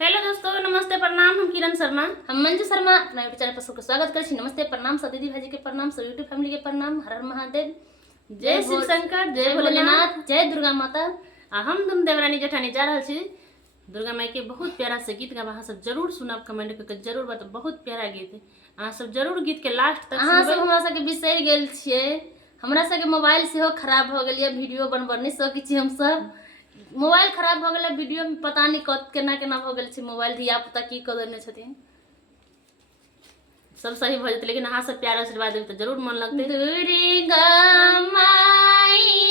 Hello दोस्तों, नमस्ते प्रणाम। हम किरण शर्मा, हम मंजू शर्मा अपना यूट्यूब चैनल पर सबको स्वागत करै छी। नमस्ते प्रणाम सब दीदी भाजी के प्रणाम, सब यूट्यूब फैमिली के प्रणाम। हर हर महादेव, जय शिव शंकर, जय भोलेनाथ, जय दुर्गा माता। आ हम दुनू देवरानी जेठानी जा रहल छी दुर्गा माई के बहुत प्यारा से गीत गाबा। अहाँ सब जरूर सुनब, कमेंट करके जरूर बता। बहुत प्यारा गीत है, अहाँ सब जरूर गीत के लास्ट तक अहाँ सुनबै। सब हमरा सबके बिसरि गेल छियै, हमरा सबके मोबाइल सेहो खराब भ गेल, वीडियो बनबऽ नहीं सकै छी। हम सब मोबाइल खराब भ गेल, वीडियो में पता नहीं केना केना भ गेल छै। मोबाइल धिया पुता की क देने छथिन। सब सही भ जेतै, लेकिन अहाँ सब प्यार आशीर्वाद देबै तो जरूर मन लगतै। दुर्गा माई